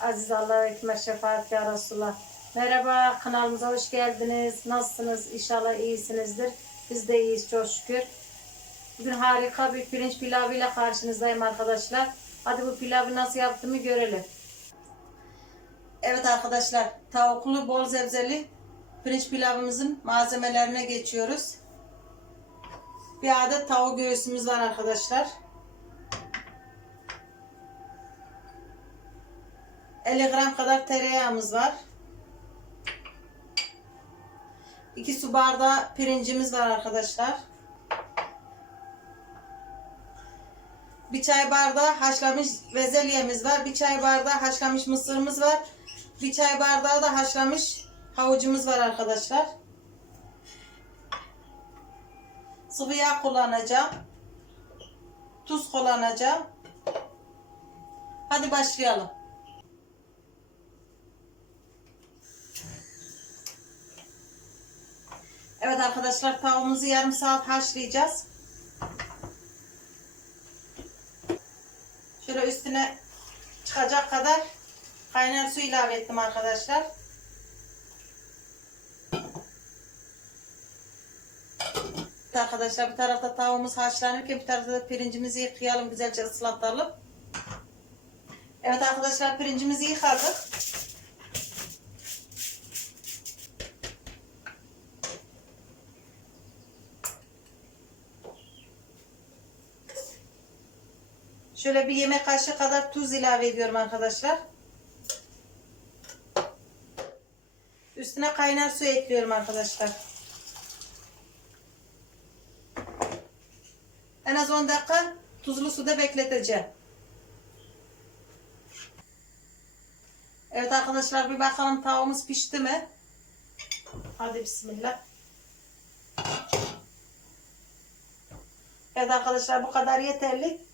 Aziz Allah ve kime şefaat ya Resulullah. Merhaba kanalımıza hoş geldiniz. Nasılsınız? İnşallah iyisinizdir. Biz de iyiyiz çok şükür. Bugün harika bir pirinç pilavıyla karşınızdayım arkadaşlar. Hadi bu pilavı nasıl yaptığımı görelim. Evet arkadaşlar tavuklu bol zebzeli pirinç pilavımızın malzemelerine geçiyoruz. Bir adet tavuk göğsümüz var arkadaşlar. 50 gram kadar tereyağımız var. 2 su bardağı pirincimiz var arkadaşlar. Bir çay bardağı haşlamış bezelyemiz var. Bir çay bardağı haşlamış mısırımız var. Bir çay bardağı da haşlamış havucumuz var arkadaşlar. Sıvı yağ kullanacağım. Tuz kullanacağım. Hadi başlayalım. Evet arkadaşlar tavuğumuzu yarım saat haşlayacağız. Şöyle üstüne çıkacak kadar kaynar su ilave ettim arkadaşlar. Arkadaşlar bir tarafta tavuğumuz haşlanırken bir tarafta da pirincimizi yıkayalım güzelce ıslatalım. Evet arkadaşlar pirincimizi yıkadık. Şöyle bir yemek kaşığı kadar tuz ilave ediyorum arkadaşlar. Üstüne kaynar su ekliyorum arkadaşlar. En az 10 dakika tuzlu suda bekleteceğim. Evet arkadaşlar bir bakalım tavuğumuz pişti mi? Hadi bismillah. Evet arkadaşlar bu kadar yeterli.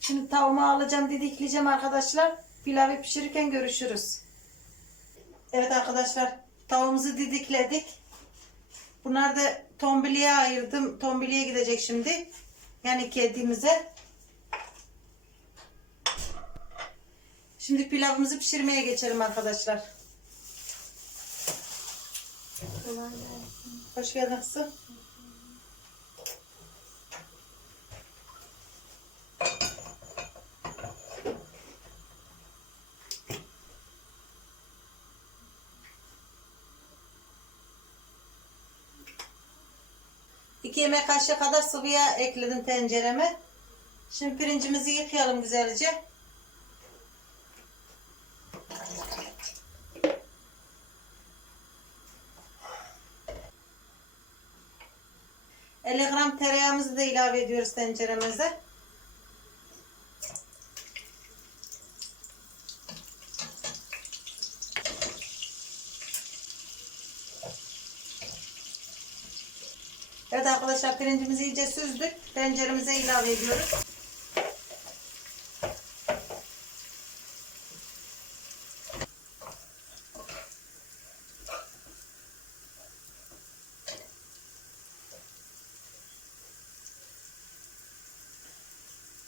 Şimdi tavuğumu alacağım didikleyeceğim arkadaşlar. Pilavı pişirirken görüşürüz. Evet arkadaşlar tavuğumuzu didikledik. Bunlar da tombiliye ayırdım. Tombiliye gidecek şimdi. Yani kedimize. Şimdi pilavımızı pişirmeye geçelim arkadaşlar. Hoş geldin kızım. İki yemek kaşığı kadar sıvı yağ ekledim tencereme. Şimdi pirincimizi yıkayalım güzelce. ...50 gram tereyağımızı da ilave ediyoruz tenceremize. Evet arkadaşlar pirincimizi iyice süzdük. Tenceremize ilave ediyoruz.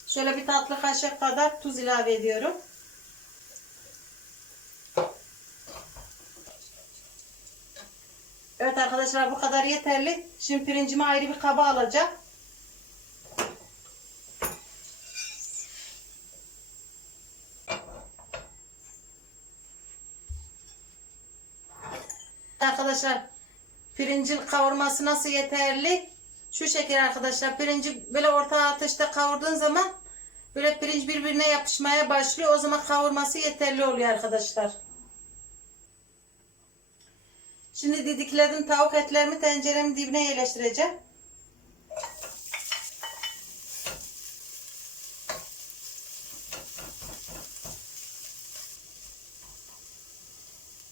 Şöyle bir tatlı kaşık kadar tuz ilave ediyorum. Evet arkadaşlar bu kadar yeterli. Şimdi pirincimi ayrı bir kaba alacağım. Arkadaşlar pirincin kavurması nasıl yeterli? Şu şekil arkadaşlar pirinci böyle orta ateşte kavurduğun zaman böyle pirinç birbirine yapışmaya başlıyor. O zaman kavurması yeterli oluyor arkadaşlar. Şimdi didikledim tavuk etlerimi tenceremin dibine yerleştireceğim.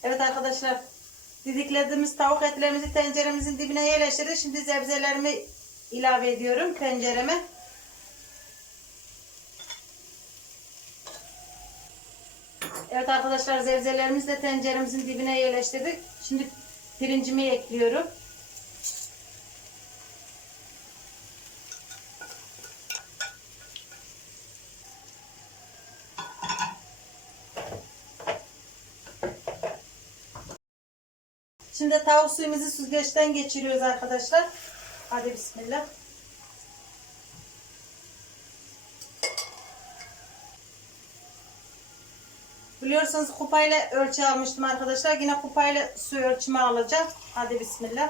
Evet arkadaşlar didiklediğimiz tavuk etlerimizi tenceremizin dibine yerleştirdik. Şimdi zebzelerimi ilave ediyorum tencereme. Evet arkadaşlar zevzelerimizi de tenceremizin dibine yerleştirdik. Şimdi pirincimi ekliyorum. Şimdi tavuk suyumuzu süzgeçten geçiriyoruz arkadaşlar. Hadi bismillah. Biliyorsunuz kupayla ölçü almıştım arkadaşlar. Yine kupayla su ölçümü alacağım. Hadi bismillah.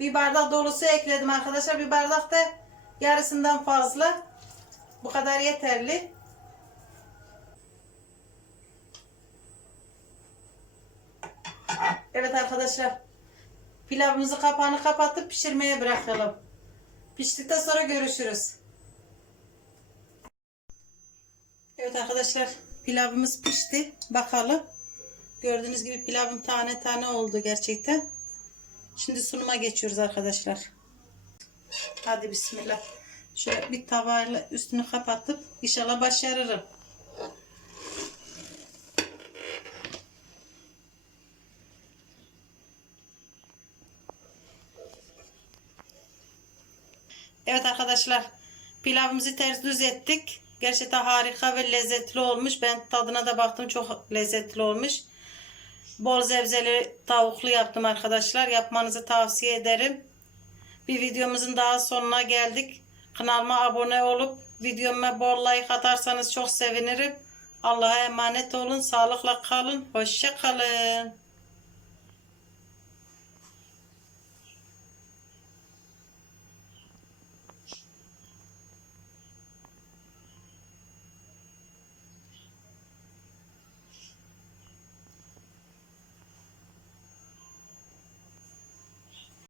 Bir bardak dolusu ekledim arkadaşlar. Bir bardak da yarısından fazla. Bu kadar yeterli. Evet arkadaşlar. Pilavımızı kapağını kapatıp pişirmeye bırakalım. Piştikten sonra görüşürüz. Evet arkadaşlar pilavımız pişti. Bakalım. Gördüğünüz gibi pilavım tane tane oldu gerçekten. Şimdi sunuma geçiyoruz arkadaşlar. Hadi bismillah. Şöyle bir tavayla üstünü kapatıp inşallah başarırım. Evet arkadaşlar pilavımızı ters düz ettik. Gerçekten harika ve lezzetli olmuş. Ben tadına da baktım çok lezzetli olmuş. Bol zevzeli tavuklu yaptım arkadaşlar. Yapmanızı tavsiye ederim. Bir videomuzun daha sonuna geldik. Kanalıma abone olup videoma bol like atarsanız çok sevinirim. Allah'a emanet olun. Sağlıkla kalın. Hoşça kalın.